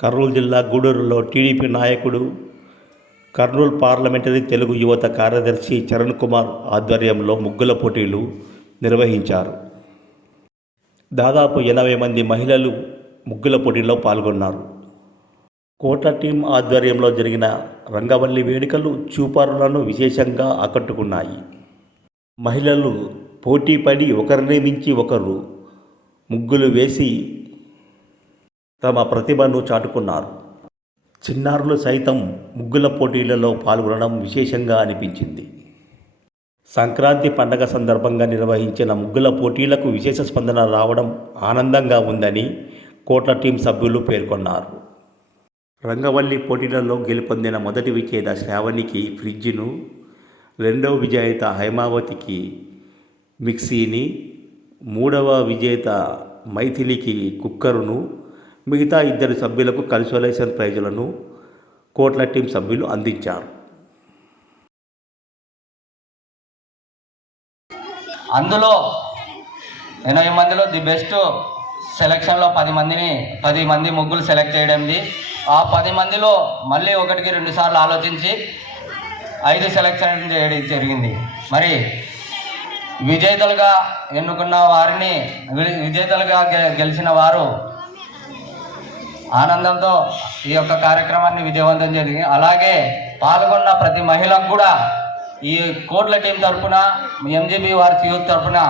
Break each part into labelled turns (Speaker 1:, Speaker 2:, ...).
Speaker 1: కర్నూలు జిల్లా గూడూరులో టీడీపీ నాయకుడు కర్నూలు పార్లమెంటరీ తెలుగు యువత కార్యదర్శి చరణ్ కుమార్ ఆధ్వర్యంలో ముగ్గుల పోటీలు నిర్వహించారు. దాదాపు ఎనభై మంది మహిళలు ముగ్గుల పోటీల్లో పాల్గొన్నారు. కోట టీం ఆధ్వర్యంలో జరిగిన రంగవల్లి వేడుకలు చూపారులను విశేషంగా ఆకట్టుకున్నాయి. మహిళలు పోటీపడి ఒకరిని మించి ఒకరు ముగ్గులు వేసి తమ ప్రతిభను చాటుకున్నారు. చిన్నారులు సైతం ముగ్గుల పోటీలలో పాల్గొనడం విశేషంగా అనిపించింది. సంక్రాంతి పండగ సందర్భంగా నిర్వహించిన ముగ్గుల పోటీలకు విశేష స్పందన రావడం ఆనందంగా ఉందని కోట్ల టీం సభ్యులు పేర్కొన్నారు. రంగవల్లి పోటీలలో గెలుపొందిన మొదటి విజేత శ్రావణికి ఫ్రిడ్జ్ను రెండవ విజేత హైమావతికి మిక్సీని మూడవ విజేత మైథిలికి కుక్కరును మిగతా ఇద్దరు సభ్యులకు కన్సోలేషన్ ప్రైజులను కోట్ల టీం సభ్యులు అందించారు.
Speaker 2: అందులో ఎనభై మందిలో ది బెస్ట్ సెలక్షన్లో పది మందిని పది మంది ముగ్గులు సెలెక్ట్ చేయడంది ఆ పది మందిలో మళ్ళీ ఒకటికి రెండు సార్లు ఆలోచించి ఐదు సెలెక్షన్ చేయడం జరిగింది. మరి విజేతలుగా ఎన్నుకున్న వారిని విజేతలుగా గె- గెలిచిన వారు ఆనందంతో ఈ యొక్క కార్యక్రమాన్ని విజయవంతం జరిగింది. అలాగే పాల్గొన్న ప్రతి మహిళకు కూడా ఈ కోట్ల టీం తరఫున ఎంజీబీ వారి యూత్ తరఫున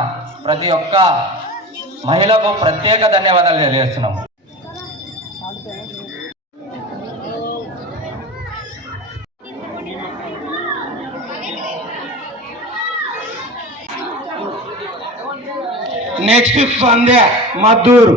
Speaker 2: ప్రతి ఒక్క మహిళకు ప్రత్యేక ధన్యవాదాలు తెలియజేస్తున్నాము.
Speaker 3: నెక్స్ట్ సంధ్య మద్దూరు